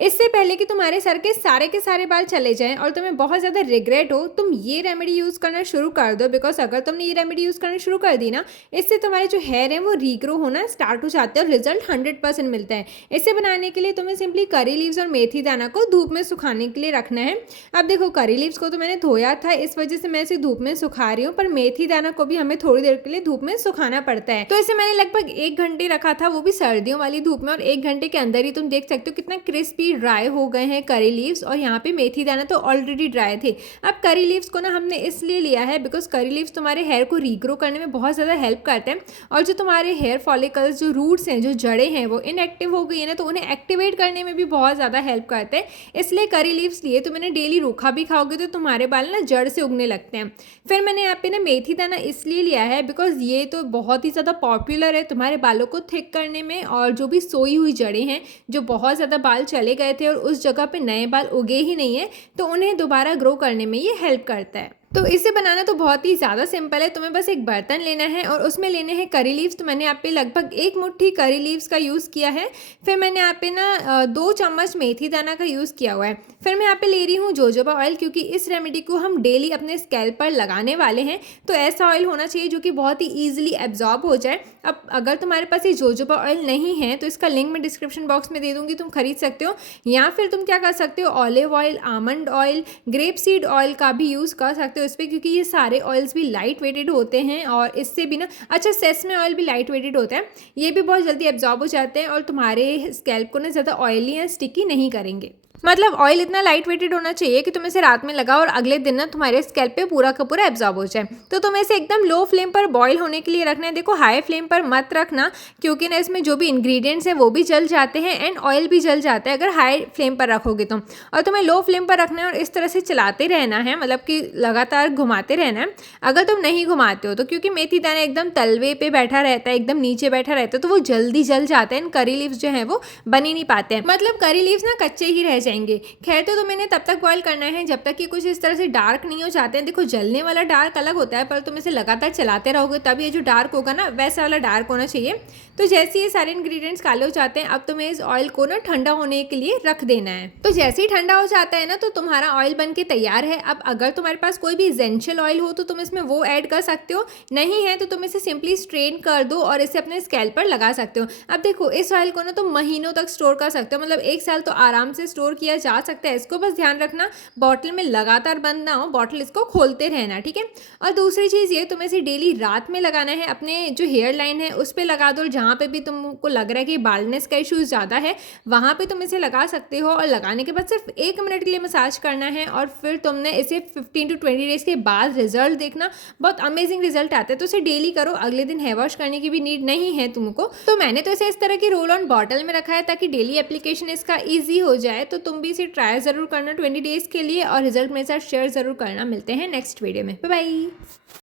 इससे पहले कि तुम्हारे सर के सारे बाल चले जाएं और तुम्हें बहुत ज़्यादा रिग्रेट हो, तुम ये रेमेडी यूज़ करना शुरू कर दो। बिकॉज अगर तुमने ये रेमेडी यूज़ करना शुरू कर दी ना, इससे तुम्हारे जो हेयर है वो रीग्रो होना स्टार्ट हो जाते हैं और रिजल्ट 100% मिलता है। इसे बनाने के लिए तुम्हें सिंपली करी लीव्स और मेथी दाना को धूप में सुखाने के लिए रखना है। अब देखो, करी लीव्स को तो मैंने धोया था, इस वजह से मैं इसे धूप में सुखा रही हूँ, पर मेथी दाना को भी हमें थोड़ी देर के लिए धूप में सुखाना पड़ता है। तो इसे मैंने लगभग 1 घंटे रखा था, वो भी सर्दियों वाली धूप में, और 1 घंटे के अंदर ही तुम देख सकते हो कितना क्रिस्पी ड्राई हो गए हैं करी लीव्स। और यहाँ पे मेथी दाना तो ऑलरेडी ड्राई थे। अब करी लीव्स को ना हमने इसलिए लिया है बिकॉज करी लीव्स तुम्हारे हेयर को रीग्रो करने में बहुत ज़्यादा हेल्प करते हैं। और जो तुम्हारे हेयर फॉलिकल्स, जो रूट्स हैं, जो जड़ें हैं, वो इनएक्टिव हो गई है ना, तो उन्हें एक्टिवेट करने में भी बहुत ज़्यादा हेल्प करते हैं। इसलिए करी लीव्स लिए। तो मैंने डेली रूखा भी खाओगे तो तुम्हारे बाल ना जड़ से उगने लगते हैं। फिर मैंने यहाँ पे ना मेथी दाना इसलिए लिया है बिकॉज ये तो बहुत ही ज़्यादा पॉपुलर है तुम्हारे बालों को थिक करने में। और जो भी सोई हुई जड़ें हैं, जो बहुत ज़्यादा बाल चले गए थे और उस जगह पे नए बाल उगे ही नहीं है, तो उन्हें दोबारा ग्रो करने में ये हेल्प करता है। तो इसे बनाना तो बहुत ही ज़्यादा सिंपल है। तुम्हें बस एक बर्तन लेना है और उसमें लेने हैं करी लीव्स। तो मैंने यहाँ पे लगभग 1 मुट्ठी करी लीव्स का यूज़ किया है। फिर मैंने यहाँ पे ना 2 चम्मच मेथी दाना का यूज़ किया हुआ है। फिर मैं यहाँ पे ले रही हूँ जोजोबा ऑयल, क्योंकि इस रेमेडी को हम डेली अपने स्कैल्प पर लगाने वाले हैं। तो ऐसा ऑयल होना चाहिए जो कि बहुत ही ईजिली एब्जॉर्ब हो जाए। अब अगर तुम्हारे पास ये जोजोबा ऑयल नहीं है तो इसका लिंक मैं डिस्क्रिप्शन बॉक्स में दे दूँगी, तुम खरीद सकते हो। या फिर तुम क्या कर सकते हो, olive oil, almond oil, grape seed oil का भी यूज़ कर सकते हो इस पर, क्योंकि ये सारे ऑयल्स भी लाइट वेटेड होते हैं। और इससे भी ना, अच्छा, सेसमे ऑयल भी लाइट वेटेड होता है, ये भी बहुत जल्दी एब्जॉर्ब हो जाते हैं और तुम्हारे स्कैल्प को ना ज़्यादा ऑयली या स्टिकी नहीं करेंगे। मतलब ऑयल इतना लाइट वेटेड होना चाहिए कि तुम इसे रात में लगाओ और अगले दिन ना तुम्हारे स्कैल्प पे पूरा का पूरा एब्जॉर्ब हो जाए। तो तुम्हें इसे एकदम लो फ्लेम पर बॉईल होने के लिए रखना है। देखो, हाई फ्लेम पर मत रखना, क्योंकि ना इसमें जो भी इंग्रेडिएंट्स हैं वो भी जल जाते हैं एंड ऑयल भी जल जाता है अगर हाई फ्लेम पर रखोगे तो। और तुम्हें लो फ्लेम पर रखना है और इस तरह से चलाते रहना है, मतलब कि लगातार घुमाते रहना है। अगर तुम नहीं घुमाते हो तो, क्योंकि मेथी दाना एकदम तलवे पे बैठा रहता है, एकदम नीचे बैठा रहता है, तो वो जल्दी जल जाता है एंड करी लीव्स जो है वो बन ही नहीं पाते हैं। मतलब करी लीव्स ना कच्चे ही रह जाएंगे। खैर, तो मैंने तब तक बॉईल करना है जब तक कि कुछ इस तरह से डार्क नहीं हो जाते हैं। देखो, जलने वाला डार्क अलग होता है, पर तुम इसे लगातार चलाते रहोगे तब ये जो डार्क होगा ना, वैसा वाला डार्क होना चाहिए। तो जैसे ये सारे इंग्रेडिएंट्स काले हो जाते हैं, अब तुम्हें इस ऑयल को ना ठंडा होने के लिए रख देना है। तो जैसे ही ठंडा हो जाता है ना, तो तुम्हारा ऑयल बन के तैयार है। अब अगर तुम्हारे पास कोई भी एसेंशियल ऑयल हो तो तुम इसमें वो ऐड कर सकते हो, नहीं है तो तुम इसे सिंपली स्ट्रेन कर दो और इसे अपने स्कैल्प पर लगा सकते हो। अब देखो, इस ऑयल को ना तुम महीनों तक स्टोर कर सकते हो, मतलब 1 साल तो आराम से स्टोर किया जा सकता है। इसको बस ध्यान रखना बॉटल में लगातार बंद ना हो, बॉटल इसको खोलते रहना, ठीक है। और दूसरी चीज़ ये, तुम्हें इसे डेली रात में लगाना है, अपने जो हेयर लाइन है उस पर लगा दो। जहाँ पे भी तुमको लग रहा है कि बाल्डनेस का इशू ज़्यादा है, वहाँ पे तुम इसे लगा सकते हो। और लगाने के बाद सिर्फ 1 मिनट के लिए मसाज करना है और फिर तुमने इसे 15 to 20 डेज़ के बाद रिजल्ट देखना, बहुत अमेजिंग रिजल्ट आते हैं। तो इसे डेली करो, अगले दिन हेयर वॉश करने की भी नीड नहीं है तुमको। तो मैंने तो इसे इस तरह की रोल ऑन बॉटल में रखा है ताकि डेली एप्लीकेशन इसका ईजी हो जाए। तो तुम भी इसे ट्राई ज़रूर करना 20 डेज़ के लिए और रिजल्ट मेरे साथ शेयर ज़रूर करना। मिलते हैं नेक्स्ट वीडियो में, बाय बाय।